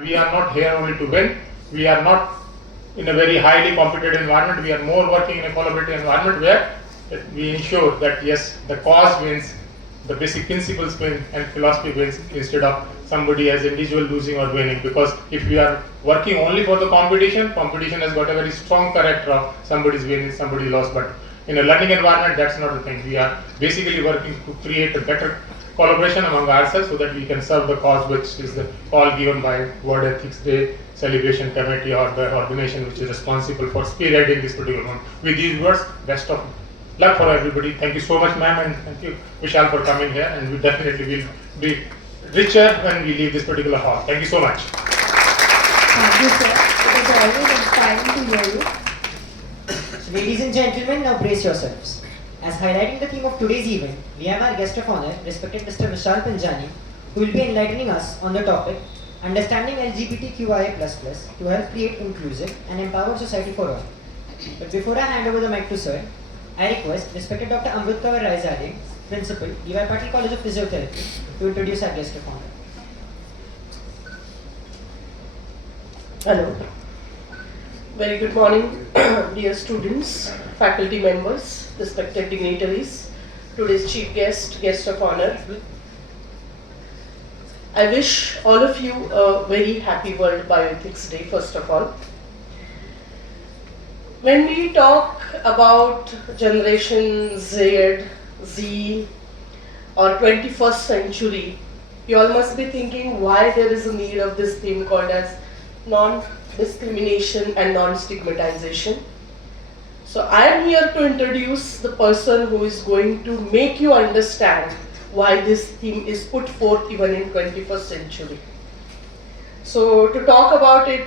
We are not here only to win. We are not in a very highly competitive environment. We are more working in a collaborative environment where we ensure that yes, the cause wins, the basic principles win, and philosophy wins instead of somebody as individual losing or winning. Because if we are working only for the competition, competition has got a very strong character of somebody's winning, somebody lost. But in a learning environment, that's not the thing. We are basically working to create a better collaboration among ourselves so that we can serve the cause, which is the call given by World Ethics Day Celebration Committee or the organization which is responsible for spearheading this particular one. With these words, best of luck for everybody. Thank you so much, ma'am, and thank you, Vishal, for coming here. And we definitely will be richer when we leave this particular hall. Thank you so much. Thank you, sir. It is always inspiring to hear you. Ladies and gentlemen, now brace yourselves. As highlighting the theme of today's event, we have our guest of honor, respected Mr. Vishal Pinjani, who will be enlightening us on the topic Understanding LGBTQIA++ to help create inclusive and empowered society for all. But before I hand over the mic to sir, I request respected Dr. Amrutkaur Raizade, Principal, D.Y. Patil College of Physiotherapy, to introduce our guest of honor. Hello. Very good morning, dear students, faculty members, respected dignitaries, today's chief guest, guest of honor. I wish all of you a very happy World Bioethics Day, first of all. When we talk about Generation Z, or 21st century, you all must be thinking why there is a need of this theme called as non-discrimination and non-stigmatization. So I am here to introduce the person who is going to make you understand why this theme is put forth even in 21st century. So to talk about it,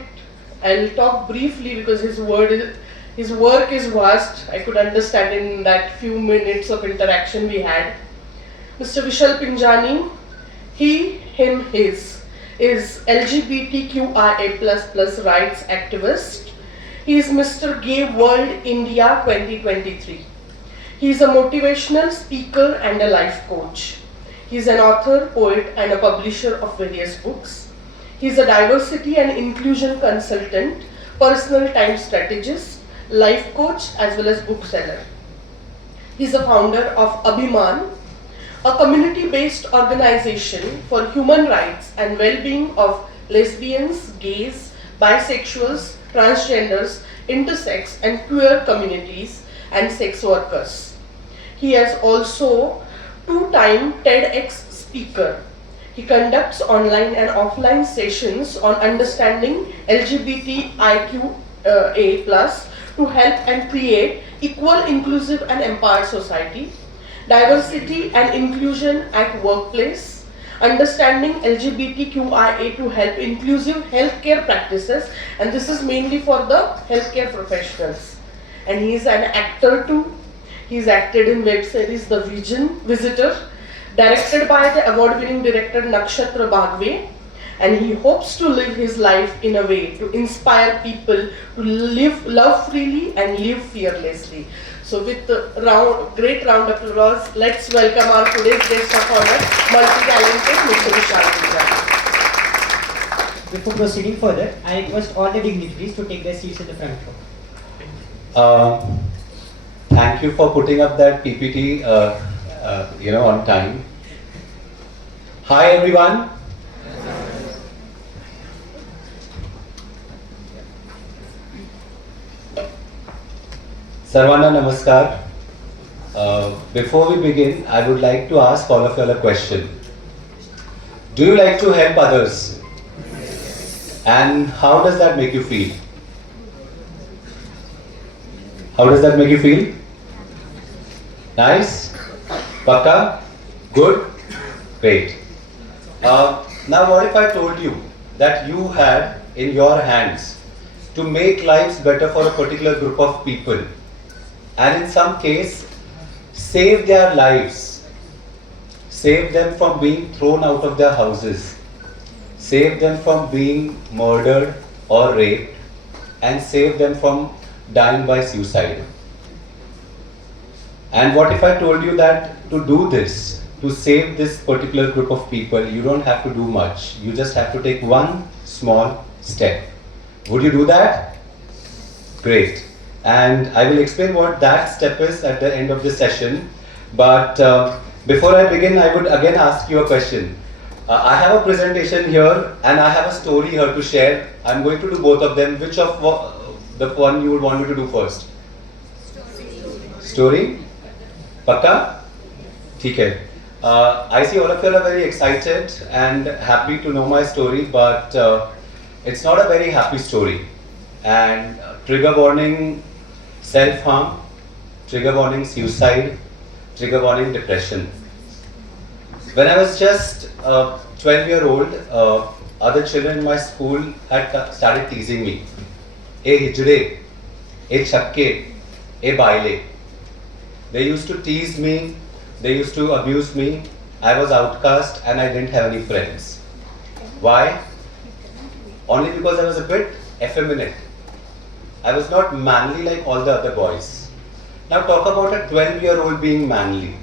I'll talk briefly because his work is vast. I could understand in that few minutes of interaction we had. Mr. Vishal Pinjani, he, him, his, is LGBTQIA++ rights activist. He is Mr. Gay World India 2023. He is a motivational speaker and a life coach. He is an author, poet, and a publisher of various books. He is a diversity and inclusion consultant, personal time strategist, life coach, as well as bookseller. He is the founder of Abhiman, a community-based organization for human rights and well-being of lesbians, gays, bisexuals, transgenders, intersex and queer communities and sex workers. He is also two-time TEDx speaker. He conducts online and offline sessions on understanding LGBTIQA+, to help and create equal, inclusive and empowered society, diversity and inclusion at workplace, understanding LGBTQIA to help inclusive healthcare practices, and this is mainly for the healthcare professionals. And he is an actor too. He's acted in web series The Visitor, directed by the award-winning director Nakshatra Bhagwe, and he hopes to live his life in a way to inspire people to love freely and live fearlessly. So with a great round of applause, let's welcome our today's guest of honor, multi-talented Mr. Vishal Pinjani. Before proceeding further, I request all the dignitaries to take their seats in the front row. Thank you for putting up that PPT, on time. Hi everyone. Sarvana Namaskar. Before we begin, I would like to ask all of you a question. Do you like to help others? And how does that make you feel? How does that make you feel? Nice? Pakka? Good? Great. Now what if I told you that you had in your hands to make lives better for a particular group of people, and in some case save their lives, save them from being thrown out of their houses, save them from being murdered or raped, and save them from dying by suicide? And what if I told you that to do this, to save this particular group of people, you don't have to do much. You just have to take one small step. Would you do that? Great. And I will explain what that step is at the end of this session. But before I begin, I would again ask you a question. I have a presentation here and I have a story here to share. I'm going to do both of them. Which of the one you would want me to do first? Story? Pakka? ठीक है. I see all of you are very excited and happy to know my story, but it's not a very happy story. And trigger warning, self-harm, trigger warning, suicide, trigger warning, depression. When I was just 12-year-old, other children in my school had started teasing me. "Hey hijde, hey chakke, hey baile." They used to tease me, they used to abuse me. I was outcast and I didn't have any friends. Why? Only because I was a bit effeminate. I was not manly like all the other boys. Now talk about a 12-year-old being manly.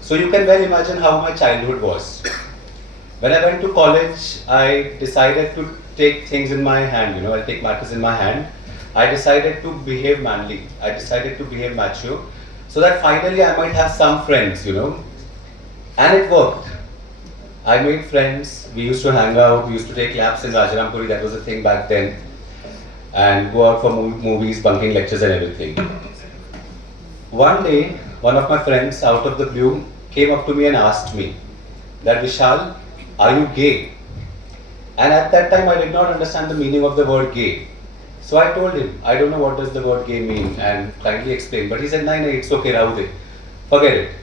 So you can well imagine how my childhood was. When I went to college, I decided to take things in my hand, I'll take matters in my hand. I decided to behave manly. I decided to behave macho, so that finally I might have some friends, And it worked. I made friends, we used to hang out, we used to take laps in Rajarampuri, that was a thing back then. And go out for movies, bunking lectures and everything. One day, one of my friends out of the blue came up to me and asked me that, "Vishal, are you gay?" And at that time I did not understand the meaning of the word gay. So I told him, "I don't know what does the word gay mean," and kindly explained. But he said, "No, it's okay, Rahude, forget it."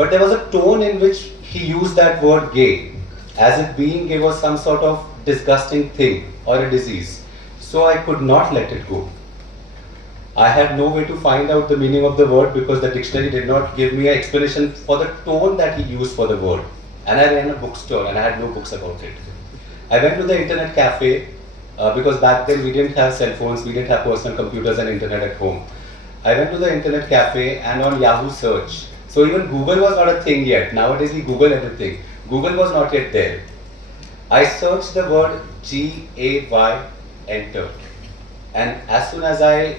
But there was a tone in which he used that word gay, as if being gay was some sort of disgusting thing or a disease. So I could not let it go. I had no way to find out the meaning of the word because the dictionary did not give me an explanation for the tone that he used for the word. And I ran a bookstore and I had no books about it. I went to the internet cafe because back then we didn't have cell phones, we didn't have personal computers and internet at home. I went to the internet cafe and on Yahoo search. So even Google was not a thing yet. Nowadays we Google everything. Google was not yet there. I searched the word G-A-Y, enter. And as soon as I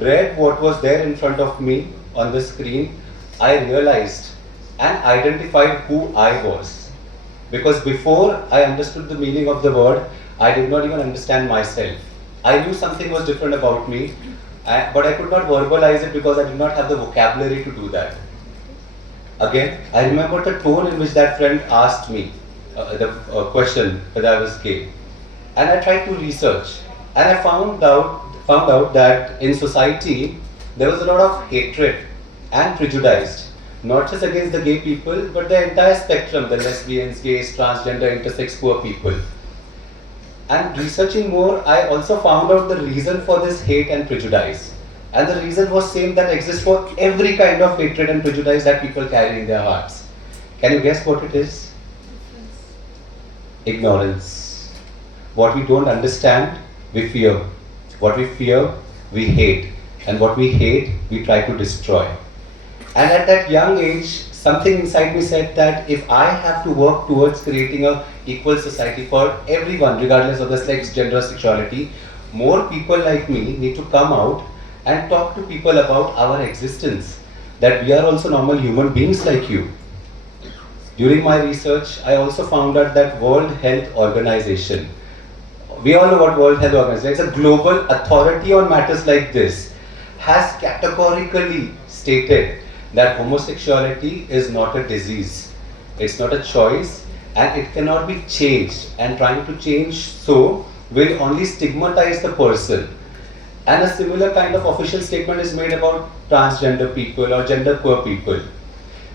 read what was there in front of me on the screen, I realized and identified who I was. Because before I understood the meaning of the word, I did not even understand myself. I knew something was different about me, but I could not verbalize it because I did not have the vocabulary to do that. Again, I remember the tone in which that friend asked me the question whether I was gay. And I tried to research. And I found out that in society, there was a lot of hatred and prejudice, not just against the gay people, but the entire spectrum, the lesbians, gays, transgender, intersex, poor people. And researching more, I also found out the reason for this hate and prejudice. And the reason was same that exists for every kind of hatred and prejudice that people carry in their hearts. Can you guess what it is? Ignorance. What we don't understand, we fear. What we fear, we hate. And what we hate, we try to destroy. And at that young age, something inside me said that if I have to work towards creating an equal society for everyone, regardless of the sex, gender, sexuality, more people like me need to come out and talk to people about our existence, that we are also normal human beings like you. During my research, I also found out that World Health Organization, we all know what World Health Organization is, it's a global authority on matters like this, has categorically stated that homosexuality is not a disease, it's not a choice, and it cannot be changed, and trying to change so will only stigmatize the person. And a similar kind of official statement is made about transgender people or gender queer people.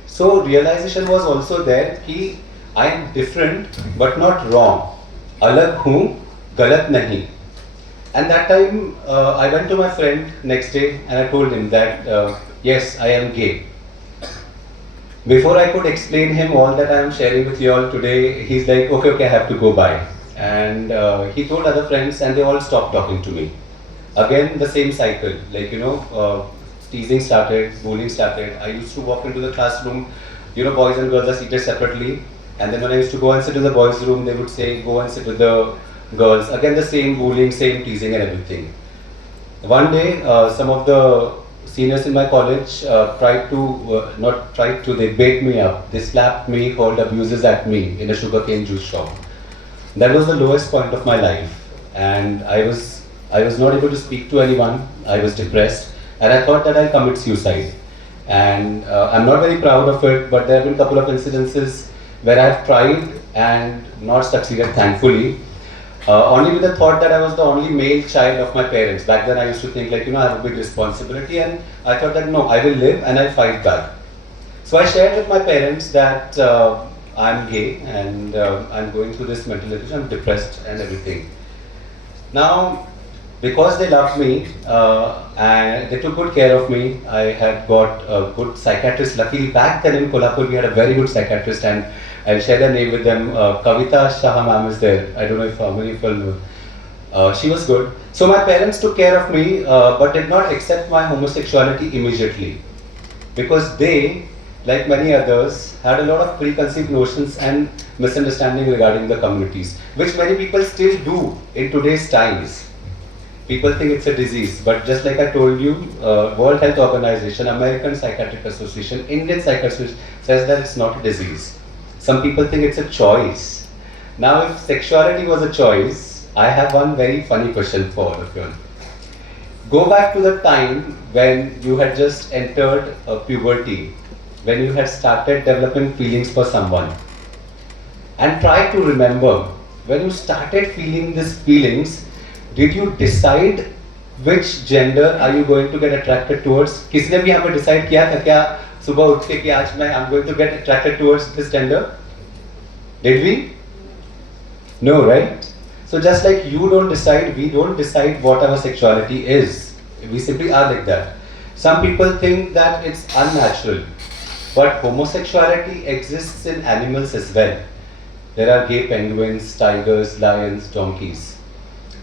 So realization was also there that I am different but not wrong. Alag hu, galat nahi. And that time I went to my friend next day and I told him that yes, I am gay. Before I could explain him all that I am sharing with you all today, he's like, okay, I have to go by. And he told other friends and they all stopped talking to me. Again, the same cycle, like, teasing started, bullying started. I used to walk into the classroom, boys and girls are seated separately. And then when I used to go and sit in the boys' room, they would say, go and sit with the girls. Again, the same bullying, same teasing and everything. One day, some of the seniors in my college they baked me up. They slapped me, hurled abuses at me in a sugarcane juice shop. That was the lowest point of my life. And I was not able to speak to anyone. I was depressed. And I thought that I'll commit suicide. And I'm not very proud of it, but there have been a couple of incidences where I've tried and not succeeded, thankfully. Only with the thought that I was the only male child of my parents. Back then I used to think like, I have a big responsibility, and I thought that no, I will live and I'll fight back. So I shared with my parents that I'm gay and I'm going through this mental illness, I'm depressed and everything. Now, because they loved me and they took good care of me, I had got a good psychiatrist. Luckily, back then in Kolhapur, we had a very good psychiatrist, and I'll share the name with them. Kavita Shah ma'am is there. I don't know if many people know. She was good. So my parents took care of me, but did not accept my homosexuality immediately, because they, like many others, had a lot of preconceived notions and misunderstanding regarding the communities, which many people still do in today's times. People think it's a disease, but just like I told you, World Health Organization, American Psychiatric Association, Indian Psychiatrist says that it's not a disease. Some people think it's a choice. Now, if sexuality was a choice, I have one very funny question for all of you. Go back to the time when you had just entered puberty, when you had started developing feelings for someone, and try to remember when you started feeling these feelings. Did you decide which gender are you going to get attracted towards? किसी ने भी यहाँ पे decide किया था क्या सुबह उठ के कि आज मैं I'm going to get attracted towards this gender? Did we? No, right? So just like you don't decide, we don't decide what our sexuality is. We simply are like that. Some people think that it's unnatural, but homosexuality exists in animals as well. There are gay penguins, tigers, lions, donkeys.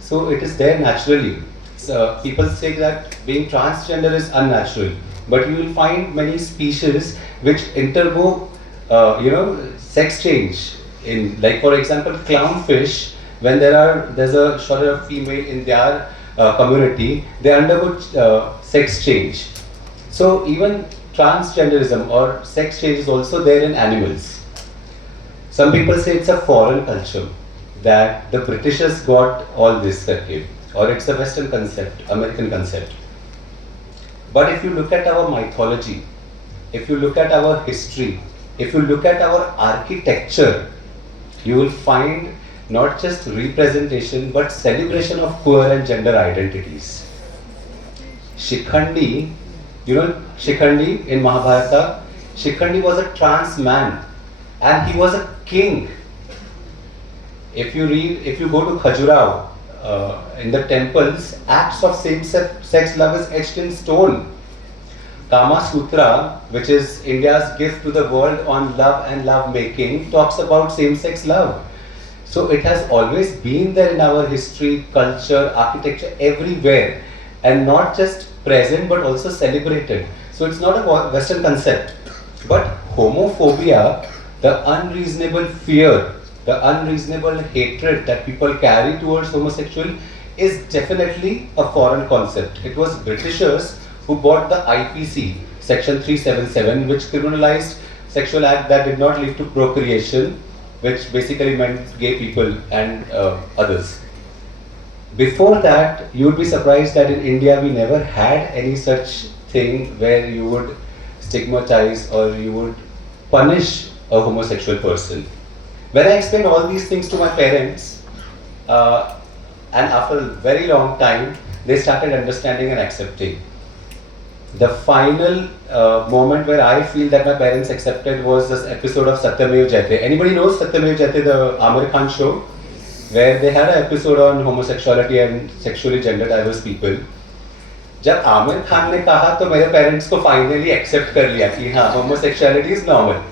So it is there naturally. So people say that being transgender is unnatural, but you will find many species which undergo, sex change. In, like for example, clownfish. When there's a shortage of female in their community, they undergo sex change. So even transgenderism or sex change is also there in animals. Some people say it's a foreign culture, that the Britishers got all this, or it's a Western concept, American concept. But if you look at our mythology, if you look at our history, if you look at our architecture, you will find not just representation but celebration of queer and gender identities. Shikhandi, Shikhandi in Mahabharata, Shikhandi was a trans man and he was a king. If you go to Khajuraho, in the temples, acts of same-sex love is etched in stone. Kama Sutra, which is India's gift to the world on love and love making, talks about same-sex love. So it has always been there in our history, culture, architecture, everywhere, and not just present but also celebrated. So it's not a Western concept. But homophobia, the unreasonable fear, the unreasonable hatred that people carry towards homosexual is definitely a foreign concept. It was Britishers who brought the IPC, section 377, which criminalized sexual act that did not lead to procreation, which basically meant gay people and others. Before that, you would be surprised that in India we never had any such thing where you would stigmatize or you would punish a homosexual person. When I explained all these things to my parents, and after a very long time, they started understanding and accepting. The final moment where I feel that my parents accepted was this episode of Satyamev Jayate. Anybody knows Satyamev Jayate, the Amir Khan show? Where they had an episode on homosexuality and sexually gender diverse people. जब आमिर खान ने कहा तो मेरे parents को finally accept कर लिया कि हाँ homosexuality is normal.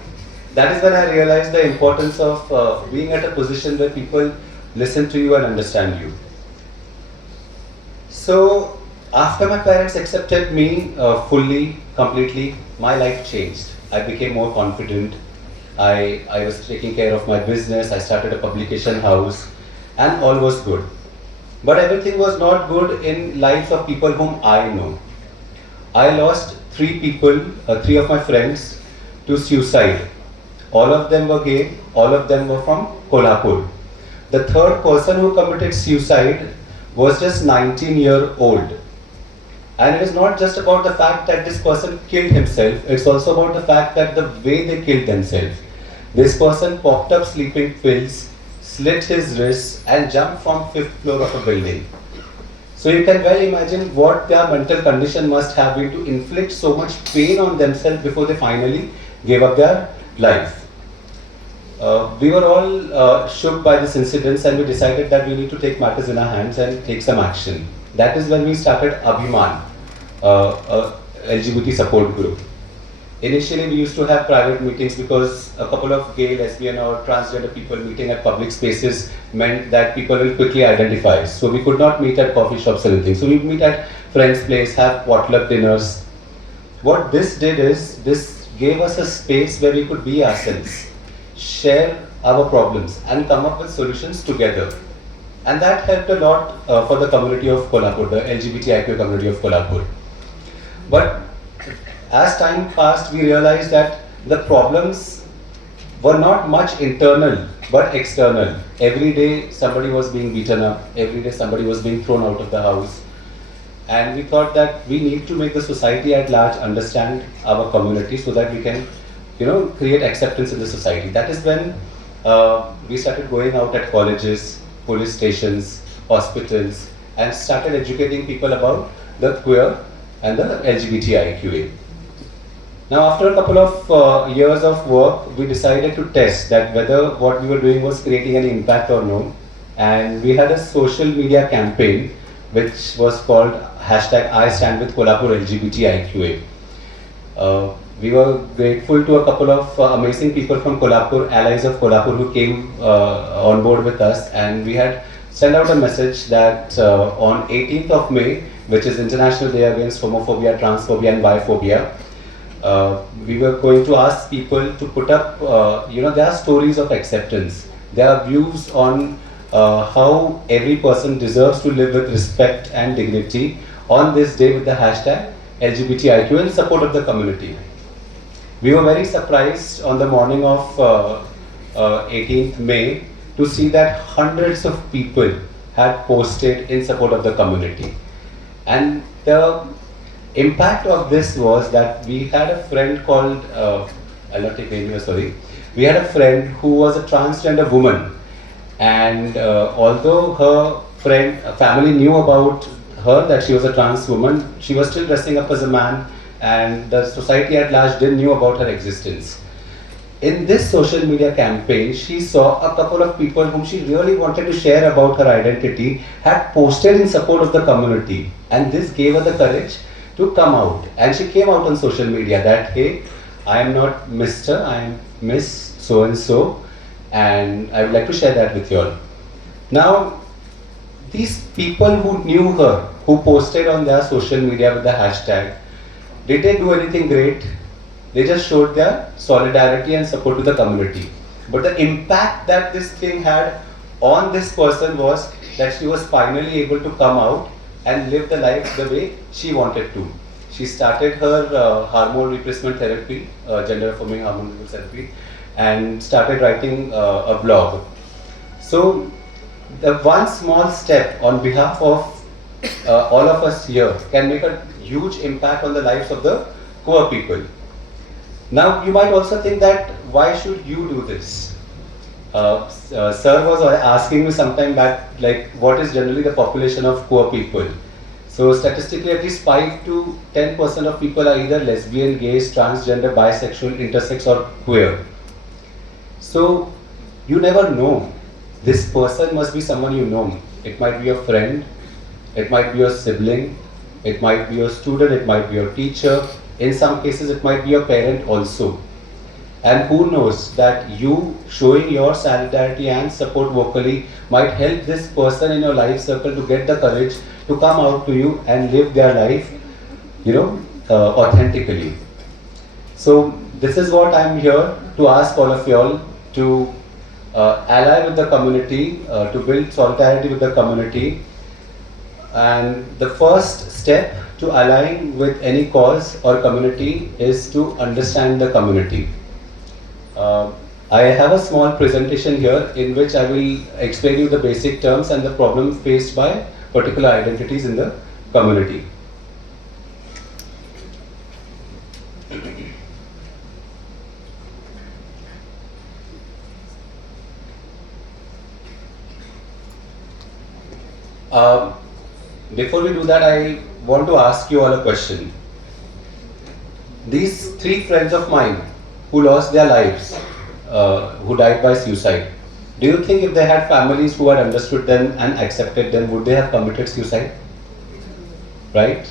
That is when I realized the importance of being at a position where people listen to you and understand you. So after my parents accepted me fully, completely, my life changed. I became more confident. I was taking care of my business, I started a publication house, and all was good. But everything was not good in lives of people whom I know. I lost three people, three of my friends, to suicide. All of them were gay, all of them were from Kolhapur. The third person who committed suicide was just 19-year-old. And it is not just about the fact that this person killed himself, it's also about the fact that the way they killed themselves. This person popped up sleeping pills, slit his wrists, and jumped from 5th floor of a building. So you can well imagine what their mental condition must have been to inflict so much pain on themselves before they finally gave up their life. We were all shook by this incident, and we decided that we need to take matters in our hands and take some action. That is when we started Abhiman, a LGBT support group. Initially, we used to have private meetings because a couple of gay, lesbian or transgender people meeting at public spaces meant that people will quickly identify. So we could not meet at coffee shops or anything. So we meet at friends' place, have potluck dinners. What this did is, this gave us a space where we could be ourselves, share our problems and come up with solutions together. And that helped a lot for the community of Kolhapur, the LGBTIQA community of Kolhapur. But as time passed, we realized that the problems were not much internal, but external. Every day somebody was being beaten up, every day somebody was being thrown out of the house. And we thought that we need to make the society at large understand our community so that we can, create acceptance in the society. That is when we started going out at colleges, police stations, hospitals, and started educating people about the queer and the LGBTIQA. Now, after a couple of years of work, we decided to test that whether what we were doing was creating any impact or no. And we had a social media campaign which was called #IStandWithKolhapurLGBTIQA. We were grateful to a couple of amazing people from Kolhapur, allies of Kolhapur, who came on board with us, and we had sent out a message that on 18th of May, which is International Day Against Homophobia, Transphobia and Biphobia, we were going to ask people to put up, their stories of acceptance, their views on how every person deserves to live with respect and dignity on this day with the #LGBTIQ in support of the community. We were very surprised on the morning of 18th May to see that hundreds of people had posted in support of the community. And the impact of this was that we had a friend called, I'll not take name here, sorry. We had a friend who was a transgender woman, and although her family knew about her that she was a trans woman, she was still dressing up as a man, and the society at large didn't know about her existence. In this social media campaign, she saw a couple of people whom she really wanted to share about her identity had posted in support of the community, and this gave her the courage to come out. And she came out on social media that, hey, I am not Mr., I am Miss so-and-so, and I would like to share that with you all. Now, these people who knew her, who posted on their social media with the hashtag, did they do anything great? They just showed their solidarity and support to the community. But the impact that this thing had on this person was that she was finally able to come out and live the life the way she wanted to. She started her hormone replacement therapy, gender affirming hormone replacement therapy, and started writing a blog. So the one small step on behalf of all of us here can make a huge impact on the lives of the poor people. Now you might also think that why should you do this? Sir was asking me sometime back, like, what is generally the population of poor people? So statistically, at least 5 to 10% of people are either lesbian, gays, transgender, bisexual, intersex or queer. So you never know. This person must be someone you know. It might be your friend, it might be your sibling, it might be your student, it might be your teacher. In some cases, it might be your parent also. And who knows that you showing your solidarity and support vocally might help this person in your life circle to get the courage to come out to you and live their life, authentically. So this is what I'm here to ask all of y'all to ally with the community, to build solidarity with the community. And the first step to allying with any cause or community is to understand the community. I have a small presentation here in which I will explain you the basic terms and the problem faced by particular identities in the community. Before we do that, I want to ask you all a question. These three friends of mine who lost their lives, who died by suicide, do you think if they had families who had understood them and accepted them, would they have committed suicide? Right?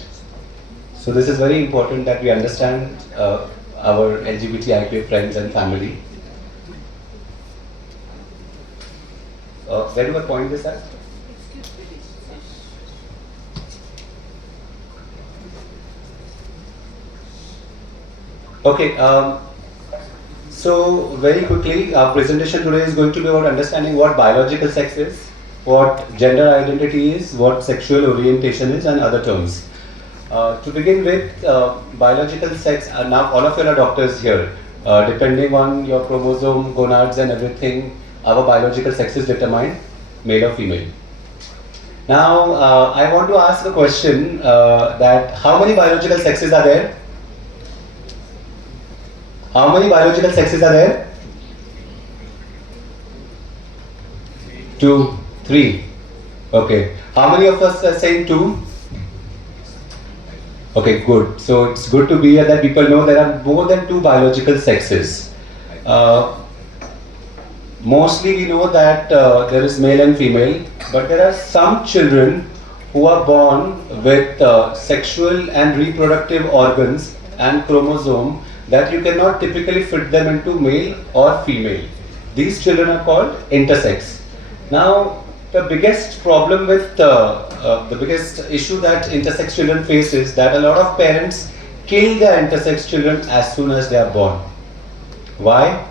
So this is very important that we understand our LGBTIQA friends and family. Where do I point this at? Okay, so very quickly, our presentation today is going to be about understanding what biological sex is, what gender identity is, what sexual orientation is, and other terms. To begin with, biological sex, now all of you are doctors here. Depending on your chromosome, gonads and everything, our biological sex is determined, male or female. Now, I want to ask a question that how many biological sexes are there? How many biological sexes are there? 2, 3. Okay. How many of us are saying 2? Okay, good. So it's good to be here that people know there are more than 2 biological sexes. Mostly we know that there is male and female, but there are some children who are born with sexual and reproductive organs and chromosome that you cannot typically fit them into male or female. These children are called intersex. Now, the biggest problem with the biggest issue that intersex children face is that a lot of parents kill their intersex children as soon as they are born. Why?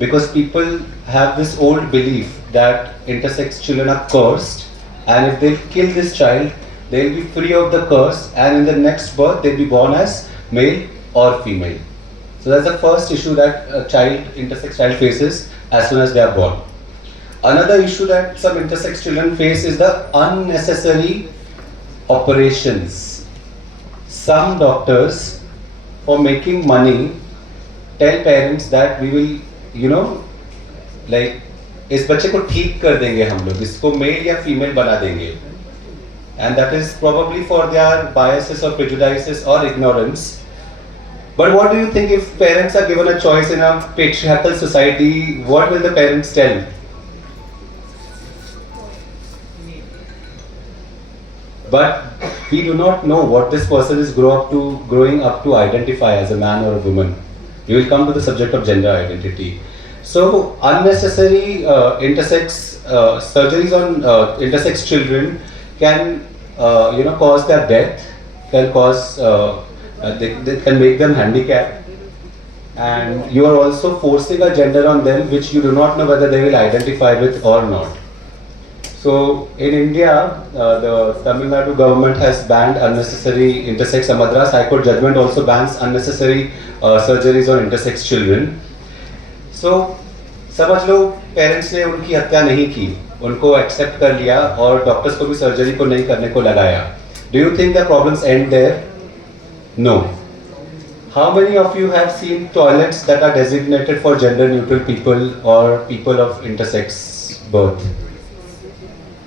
Because people have this old belief that intersex children are cursed, and if they kill this child, they will be free of the curse, and in the next birth they will be born as male or female. So that's the first issue that a intersex child faces as soon as they are born. Another issue that some intersex children face is the unnecessary operations. Some doctors, for making money, tell parents that we will, like, इस बच्चे को ठीक कर देंगे हम लोग, इसको mail या फीमेल बना देंगे. And that is probably for their biases or prejudices or ignorance. But what do you think if parents are given a choice in a patriarchal society, what will the parents tell? But we do not know what this person is growing up to identify as a man or a woman. We will come to the subject of gender identity. So unnecessary intersex surgeries on intersex children can cause their death, can cause they can make them handicapped, and you are also forcing a gender on them which you do not know whether they will identify with or not. So in India, the Tamil Nadu government has banned unnecessary intersex. A Madras High Court judgment also bans unnecessary surgeries on intersex children. So समझ लो parents ने उनकी हत्या नहीं की, उनको accept कर लिया और डॉक्टर्स को भी सर्जरी को नहीं करने को लगाया. Do you think the problems end there? No. How many of you have seen toilets that are designated for gender neutral people or people of intersex birth?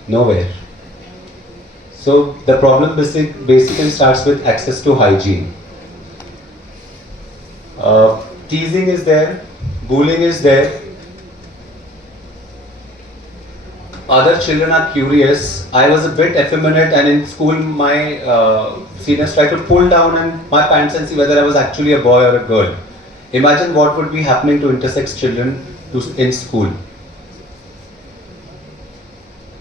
Nowhere. So the problem basically starts with access to hygiene. Teasing is there, bullying is there. Other children are curious. I was a bit effeminate, and in school my seniors tried to pull down my pants and see whether I was actually a boy or a girl. Imagine what would be happening to intersex children in school.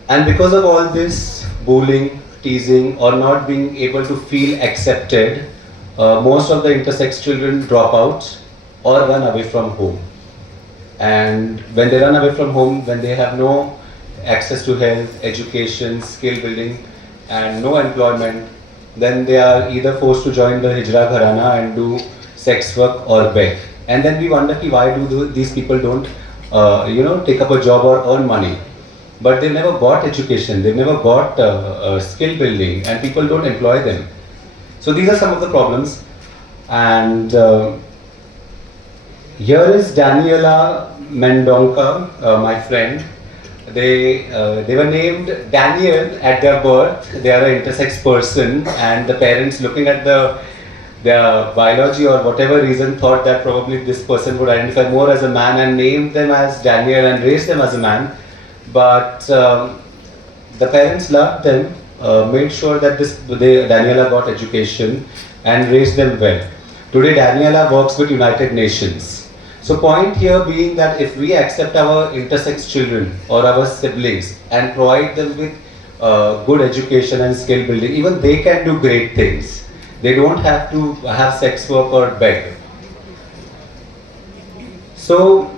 And because of all this bullying, teasing, or not being able to feel accepted, most of the intersex children drop out or run away from home. And when they run away from home, when they have no access to health, education, skill building, and no employment, then they are either forced to join the Hijra Gharana and do sex work or beg. And then we wonder why do these people don't, take up a job or earn money. But they've never got education, they've never got skill building, and people don't employ them. So these are some of the problems. And here is Daniela Mendonca, my friend. They were named Daniel at their birth. They are an intersex person, and the parents, looking at their biology or whatever reason, thought that probably this person would identify more as a man and named them as Daniel and raised them as a man. But the parents loved them, made sure that Daniela got education and raised them well. Today Daniela works with United Nations. So point here being that if we accept our intersex children or our siblings and provide them with good education and skill building, even they can do great things. They don't have to have sex work or beg. So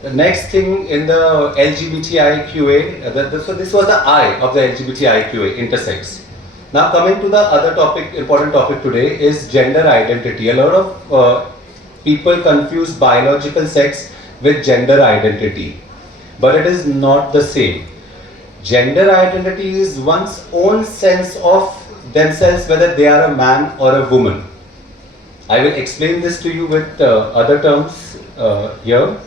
the next thing in the LGBTIQA, so this was the I of the LGBTIQA, intersex. Now coming to the other topic, important topic today is gender identity. A lot of people confuse biological sex with gender identity, but it is not the same. Gender identity is one's own sense of themselves, whether they are a man or a woman. I will explain this to you with other terms here.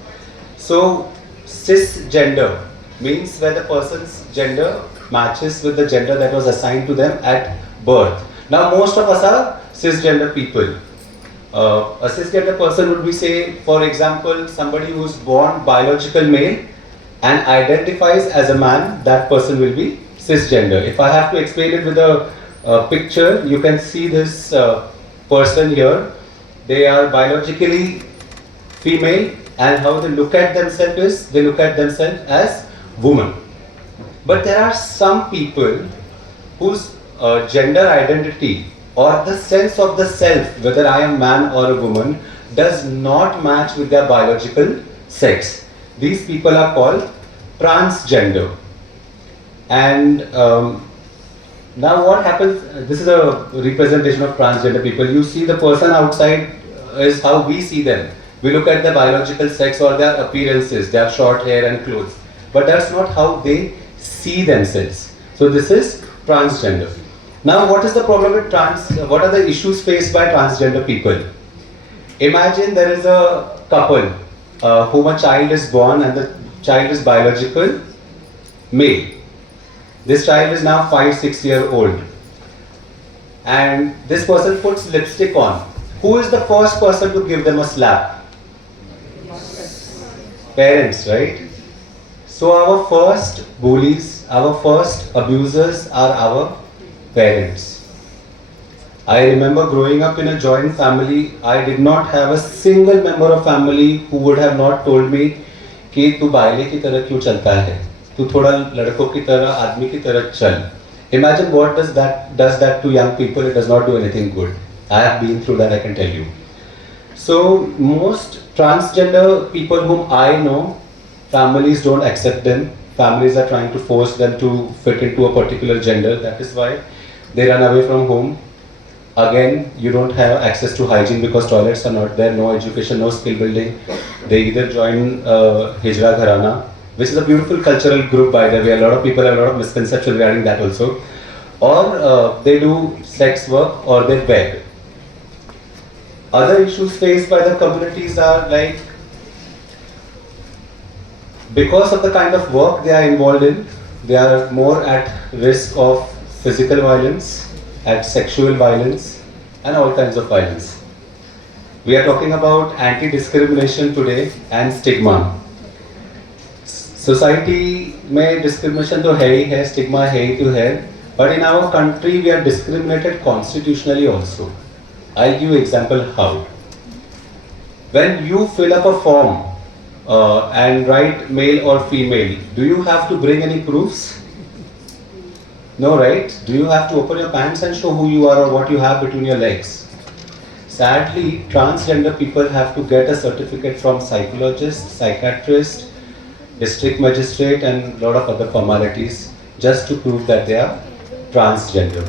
So cisgender means where the person's gender matches with the gender that was assigned to them at birth. Now most of us are cisgender people. A cisgender person would be, say, for example, somebody who's born biological male and identifies as a man. That person will be cisgender. If I have to explain it with a picture, you can see this person here. They are biologically female, and how they look at themselves is they look at themselves as woman. But there are some people whose gender identity or the sense of the self, whether I am man or a woman, does not match with their biological sex. These people are called transgender. And now what happens, this is a representation of transgender people. You see the person outside is how we see them. We look at their biological sex or their appearances, their short hair and clothes. But that's not how they see themselves. So this is transgender. Now what is the problem with what are the issues faced by transgender people? Imagine there is a couple whom a child is born and the child is biological male. This child is now 5-6 years old. And this person puts lipstick on. Who is the first person to give them a slap? Parents, right? So our first bullies, our first abusers are our parents. I remember growing up in a joint family. I did not have a single member of family who would have not told me कि तू बायले की तरह क्यों चलता है, तू थोड़ा लड़कों की तरह आदमी की तरह चल. Imagine what does that to young people. It does not do anything good. I have been through that, I can tell you. So most transgender people whom I know, families don't accept them. Families are trying to force them to fit into a particular gender. That is why they run away from home. Again, you don't have access to hygiene because toilets are not there, no education, no skill building. They either join Hijra Gharana, which is a beautiful cultural group by the way. A lot of people have a lot of misconceptions regarding that also. Or they do sex work or they beg. Other issues faced by the communities are like, because of the kind of work they are involved in, they are more at risk of physical violence, at sexual violence, and all kinds of violence. We are talking about anti-discrimination today and stigma. Society में discrimination तो है ही है, stigma है ही तो है, but in our country we are discriminated constitutionally also. I'll give you an example how. When you fill up a form and write male or female, do you have to bring any proofs? No, right? Do you have to open your pants and show who you are or what you have between your legs? sadly, transgender people have to get a certificate from psychologist, psychiatrist, district magistrate, and a lot of other formalities just to prove that they are transgender.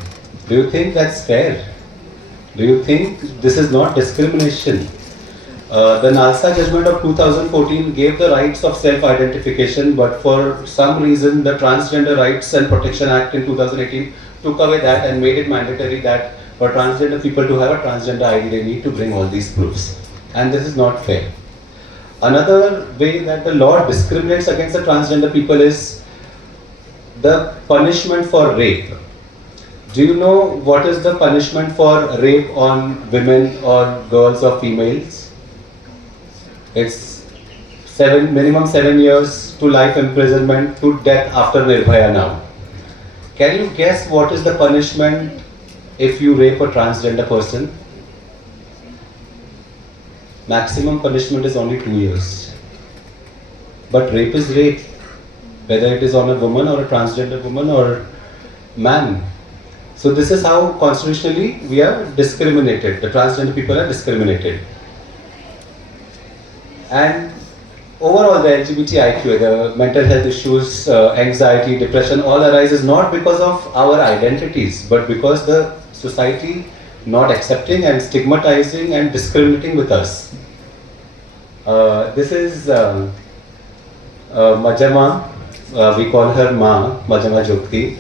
Do you think that's fair? Do you think this is not discrimination? The NALSA judgment of 2014 gave the rights of self-identification, but for some reason the Transgender Rights and Protection Act in 2018 took away that and made it mandatory that for transgender people to have a transgender ID, they need to bring all these proofs. And this is not fair. Another way that the law discriminates against the transgender people is the punishment for rape. Do you know what is the punishment for rape on women or girls or females? It's minimum 7 years to life imprisonment to death after Nirbhaya now. Can you guess what is the punishment if you rape a transgender person? Maximum punishment is only 2 years. But rape is rape, whether it is on a woman or a transgender woman or man. So this is how constitutionally we are discriminated. The transgender people are discriminated. And overall the LGBTIQA, the mental health issues, anxiety, depression all arises not because of our identities, but because the society not accepting and stigmatizing and discriminating with us. This is Majama, we call her Ma, Majama Jokti.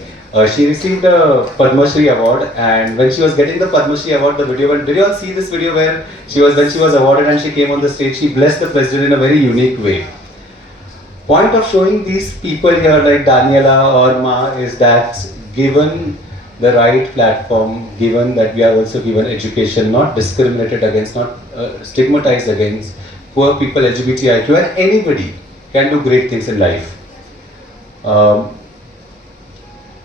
She received a Padma Shri award, and when she was getting the Padma Shri award, the video, did you all see this video where when she was awarded and she came on the stage, she blessed the president in a very unique way. Point of showing these people here like Daniela or Ma is that given the right platform, given that we are also given education, not discriminated against, not stigmatized against, poor people, LGBTIQ, and anybody can do great things in life.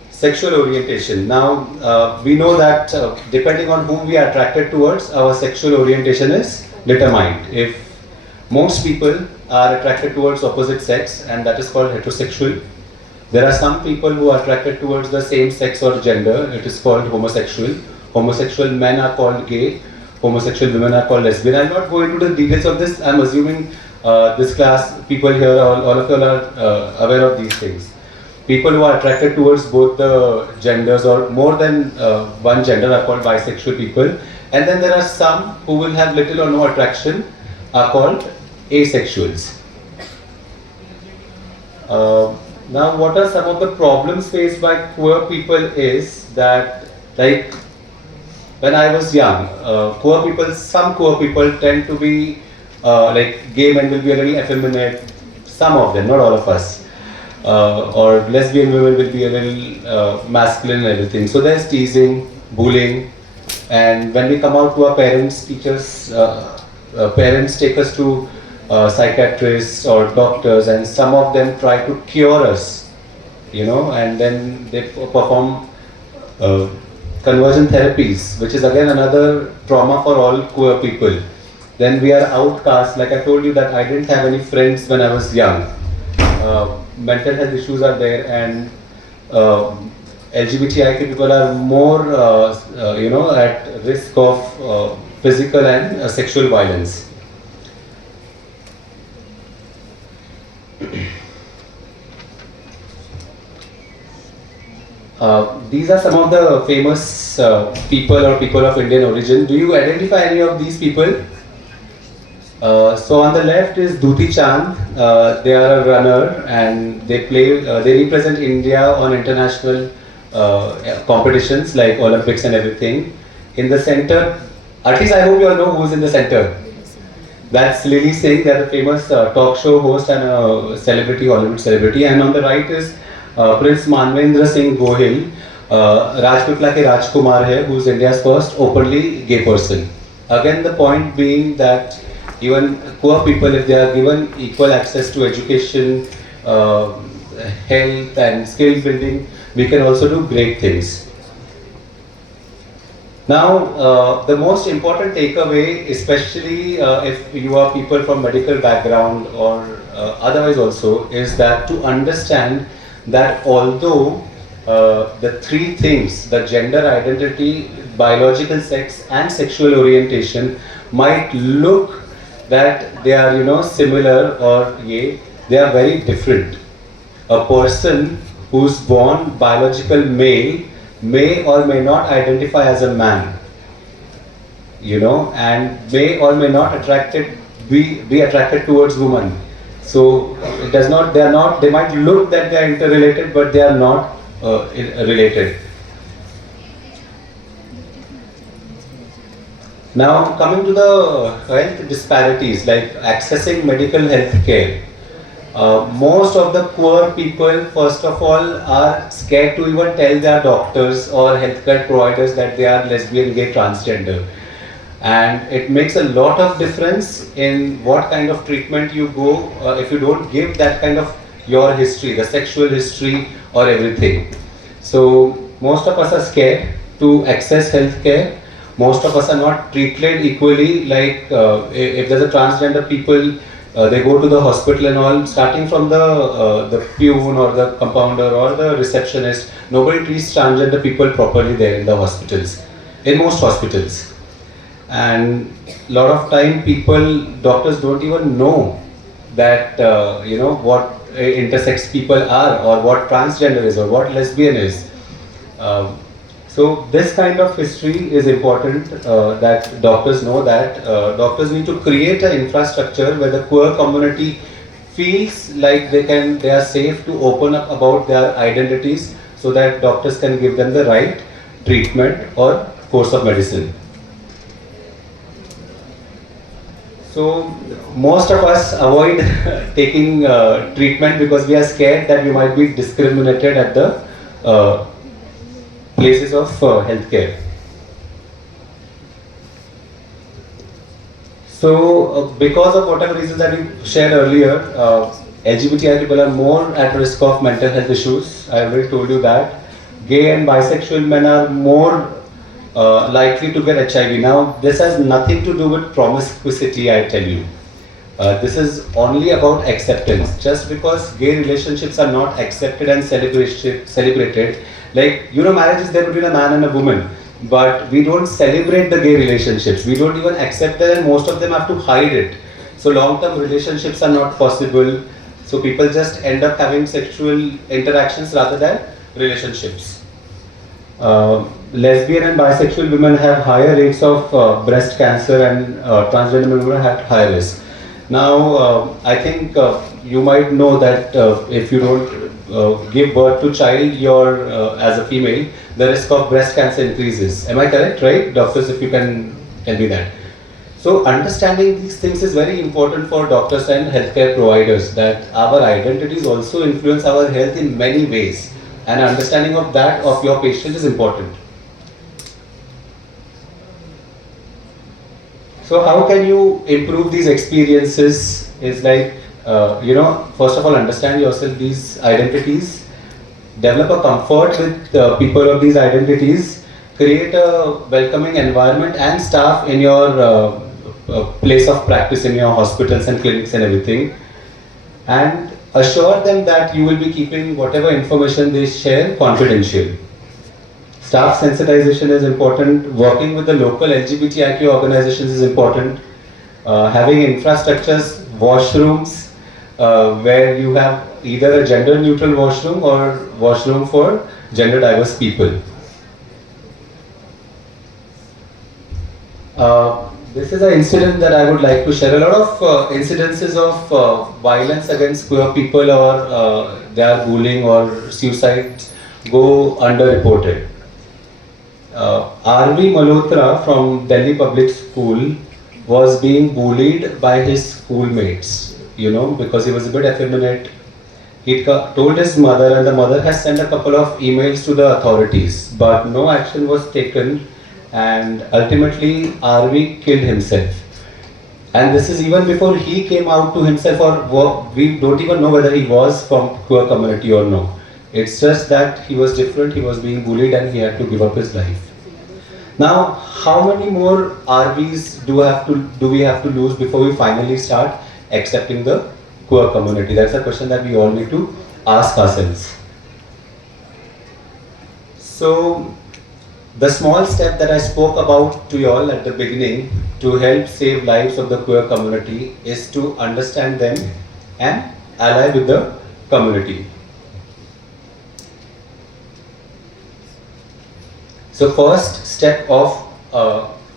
Sexual orientation. Now, we know that depending on whom we are attracted towards, our sexual orientation is determined. If most people are attracted towards opposite sex, and that is called heterosexual. There are some people who are attracted towards the same sex or gender, it is called homosexual. Homosexual men are called gay, homosexual women are called lesbian. I will not go into the details of this. I am assuming this class, people here, all of you are aware of these things. People who are attracted towards both the genders or more than one gender are called bisexual people. And then there are some who will have little or no attraction, are called asexuals. Now, what are some of the problems faced by queer people is that, like, when I was young, some queer people tend to be, like, gay men will be a little effeminate, some of them, not all of us. Or lesbian women will be a little masculine and everything. So there's teasing, bullying, and when we come out to our parents, teachers, parents take us to psychiatrists or doctors, and some of them try to cure us, you know, and then they perform conversion therapies, which is again another trauma for all queer people. Then we are outcast. Like I told you that I didn't have any friends when I was young. Mental health issues are there, and LGBTIQ people are more, you know, at risk of physical and sexual violence. These are some of the famous people or people of Indian origin. Do you identify any of these people? So on the left is Duti Chand. They are a runner and they represent India on international competitions like Olympics and everything. In the center, at least I hope you all know who's in the center. That's Lily Singh. They're a famous talk show host and a celebrity, Hollywood celebrity. And on the right is Prince Manvendra Singh Gohil, Rajpipla ke Rajkumar hai, who's India's first openly gay person. Again, the point being that even poor people, if they are given equal access to education, health and skill building, we can also do great things. Now, the most important takeaway, especially if you are people from medical background or otherwise also, is that to understand that although the three things, the gender identity, biological sex and sexual orientation might look that they are, similar or they are very different. A person who's born biological male may or may not identify as a man, and may or may not be attracted towards women. So it does not, they might look that they are interrelated, but they are not related. Now coming to the health disparities, like accessing medical health care. Most of the poor people, first of all, are scared to even tell their doctors or healthcare providers that they are lesbian, gay, transgender. And it makes a lot of difference in what kind of treatment you go if you don't give that kind of your history, the sexual history or everything. So most of us are scared to access healthcare. Most of us are not treated equally. Like if there's a transgender people, they go to the hospital and all, starting from the peon or the compounder or the receptionist. Nobody treats transgender people properly there in the hospitals, in most hospitals. And a lot of time doctors don't even know that what intersex people are, or what transgender is, or what lesbian is. So this kind of history is important, that doctors know that. Doctors need to create an infrastructure where the queer community feels like they are safe to open up about their identities, so that doctors can give them the right treatment or course of medicine. So most of us avoid taking treatment because we are scared that we might be discriminated at the places of healthcare. So because of whatever reasons that we shared earlier, LGBTI people are more at risk of mental health issues. I already told you that. Gay and bisexual men are more likely to get HIV. Now, this has nothing to do with promiscuity, I tell you. This is only about acceptance. Just because gay relationships are not accepted and celebrated, like, marriage is there between a man and a woman, but we don't celebrate the gay relationships. We don't even accept them, and most of them have to hide it. So long-term relationships are not possible. So people just end up having sexual interactions rather than relationships. Lesbian and bisexual women have higher rates of breast cancer, and transgender women have higher risk. Now, I think you might know that if you don't give birth to child, as a female, the risk of breast cancer increases. Am I correct, right? Doctors, if you can tell me that. So understanding these things is very important for doctors and healthcare providers, that our identities also influence our health in many ways, and understanding of that of your patient is important. So how can you improve these experiences? Is like, first of all, understand yourself, these identities, develop a comfort with people of these identities, create a welcoming environment and staff in your place of practice, in your hospitals and clinics and everything, and assure them that you will be keeping whatever information they share confidential. Staff sensitization is important. Working with the local LGBTIQ organizations is important. Having infrastructures, washrooms, where you have either a gender neutral washroom or washroom for gender diverse people. This is an incident that I would like to share. A lot of incidences of violence against queer people, or their bullying or suicides, go underreported. R.V. Malhotra from Delhi Public School was being bullied by his schoolmates, because he was a bit effeminate. He told his mother, and the mother has sent a couple of emails to the authorities, but no action was taken, and ultimately R.V. killed himself. And this is even before he came out to himself, or we don't even know whether he was from queer community or no. It's just that he was different, he was being bullied, and he had to give up his life. Now, how many more RVs do we have to lose before we finally start accepting the queer community? That's a question that we all need to ask ourselves. So, The small step that I spoke about to you all at the beginning to help save lives of the queer community is to understand them and ally with the community. So first step of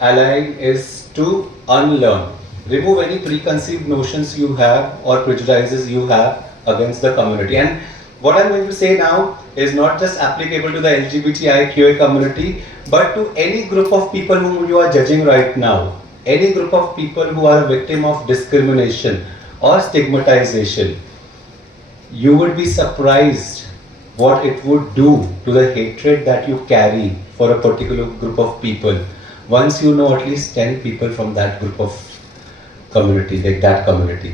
allying is to unlearn. Remove any preconceived notions you have or prejudices you have against the community. And what I'm going to say now is not just applicable to the LGBTIQA community, but to any group of people whom you are judging right now. Any group of people who are a victim of discrimination or stigmatization. You would be surprised what it would do to the hatred that you carry for a particular group of people once you know at least 10 people from that group of community, like that community.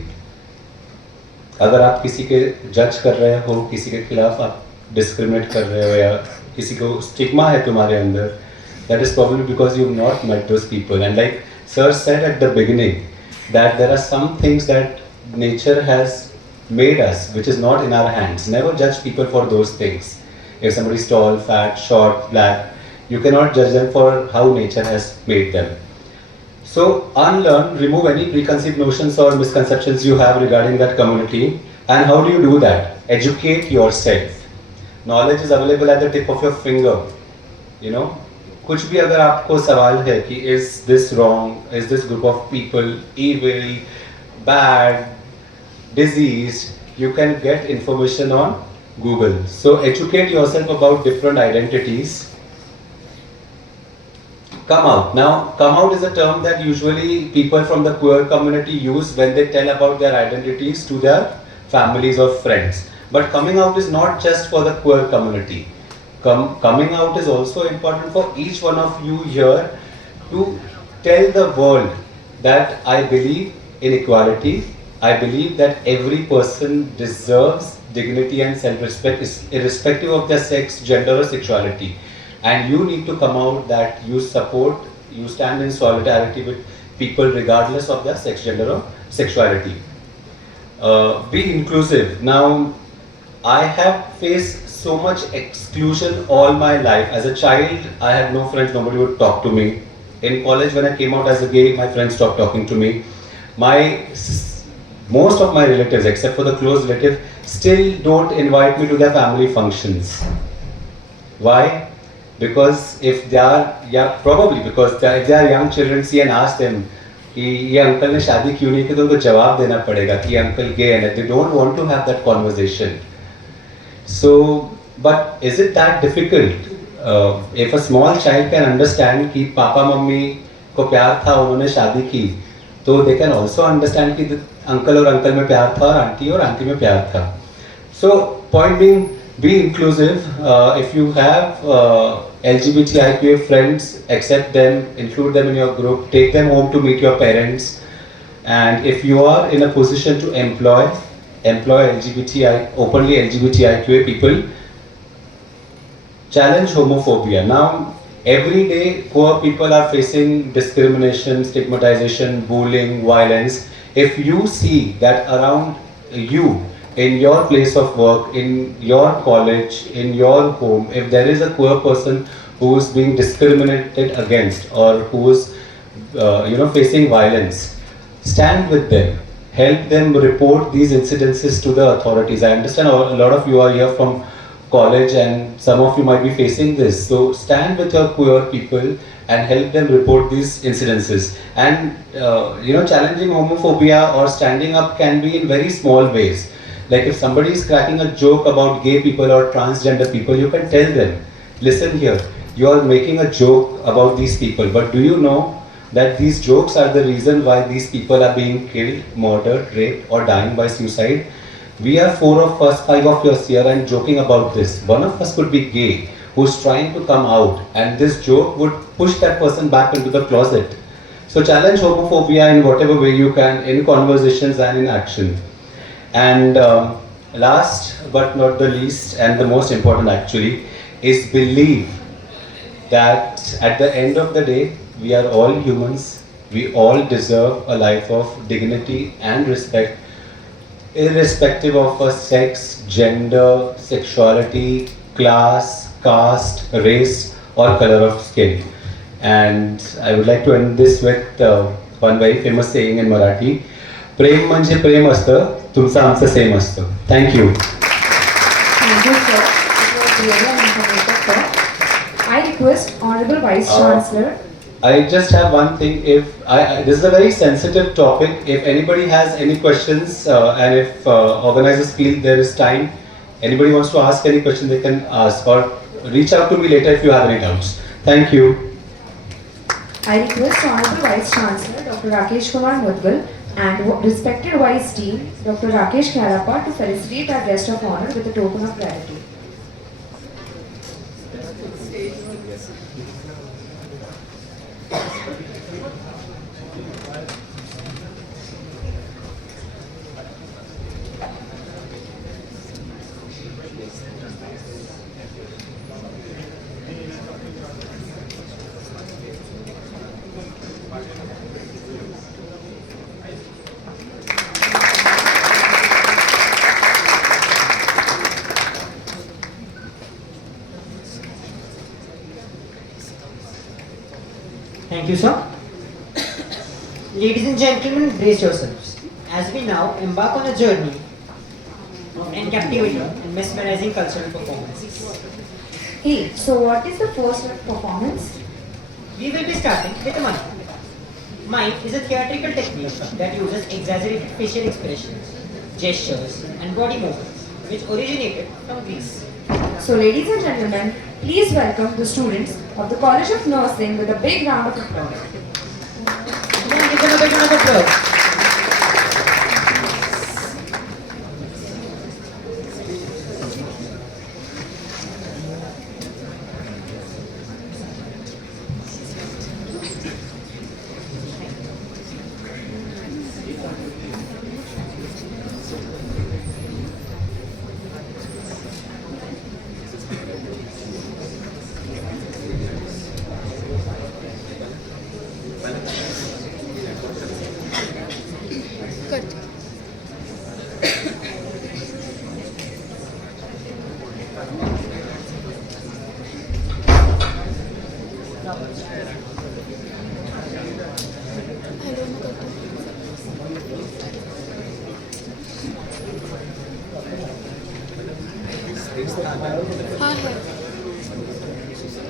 अगर आप किसी के जज कर रहे हो, किसी के खिलाफ आप डिस्क्रिमिनेट कर रहे हो या किसी को स्टिग्मा है तुम्हारे अंदर, that is probably because you've not met those people. And like Sir said at the beginning, that there are some things that nature has made us, which is not in our hands. Never judge people for those things. If somebody is tall, fat, short, black, you cannot judge them for how nature has made them. So unlearn, remove any preconceived notions or misconceptions you have regarding that community. And how do you do that? Educate yourself. Knowledge is available at the tip of your finger. You know, कुछ भी अगर आपको सवाल है कि is this wrong, is this group of people evil, bad, diseased, you can get information on Google. So educate yourself about different identities. Come out. Now, come out is a term that usually people from the queer community use when they tell about their identities to their families or friends. But coming out is not just for the queer community. Coming out is also important for each one of you here to tell the world that I believe in equality. I believe that every person deserves dignity and self-respect irrespective of their sex, gender or sexuality. And you need to come out that you support, you stand in solidarity with people regardless of their sex, gender or sexuality. Be inclusive. Now, I have faced so much exclusion all my life. As a child, I had no friends, nobody would talk to me. In college, when I came out as a gay, my friends stopped talking to me. Most of my relatives, except for the close relative, still don't invite me to their family functions. Why? Because if they are, probably because if they are young children, see and ask them कि ये uncle ने शादी क्यों नहीं की, तो उनको जवाब देना पड़ेगा कि ये अंकल gay है. They don't want to have that conversation. So, but is it that difficult? If a small child can understand कि पापा मम्मी को प्यार था, उन्होंने शादी की, तो they can also understand कि अंकल और अंकल में प्यार था और आंटी में प्यार था. So, point being, be inclusive. If you have LGBTIQA friends, accept them, include them in your group, take them home to meet your parents. And if you are in a position to employ openly LGBTIQA people, challenge homophobia. Now, every day queer people are facing discrimination, stigmatization, bullying, violence. If you see that around you, in your place of work, in your college, in your home, if there is a queer person who is being discriminated against or who is facing violence, stand with them. Help them report these incidences to the authorities. I understand a lot of you are here from college and some of you might be facing this. So stand with your queer people and help them report these incidences. And challenging homophobia or standing up can be in very small ways. Like if somebody is cracking a joke about gay people or transgender people, you can tell them, listen here, you are making a joke about these people, but do you know that these jokes are the reason why these people are being killed, murdered, raped or dying by suicide? We are 4 of us, 5 of us here and joking about this. One of us could be gay, who's trying to come out, and this joke would push that person back into the closet. So challenge homophobia in whatever way you can, in conversations and in action. And last but not the least, and the most important actually, is believe that at the end of the day, we are all humans. We all deserve a life of dignity and respect, irrespective of our sex, gender, sexuality, class, caste, race, or color of skin. And I would like to end this with one very famous saying in Marathi, प्रेम म्हणजे प्रेम असतं, तुमचं आमचं same असतं. Thank you. Thank you, sir. It was really an informative talk. I request Honorable Vice Chancellor. I just have one thing. If this is a very sensitive topic. If anybody has any questions, and if organizers feel there is time, anybody wants to ask any question, they can ask or reach out to me later if you have any doubts. Thank you. I request Honorable Vice Chancellor Dr. Rakesh Kumar Mudgal and respected Vice Dean Dr. Rakesh Kharappa to felicitate our guest of honor with a token of gratitude. Thank you, sir. Ladies and gentlemen, brace yourselves as we now embark on a journey of captivating and mesmerizing cultural performances. Hey, so what is the first performance? We will be starting with mime. Mime is a theatrical technique that uses exaggerated facial expressions, gestures, and body movements, which originated from Greece. So, ladies and gentlemen, please welcome the students of the College of Nursing with a big round of applause. Come on, give them a big round of applause. हाँ है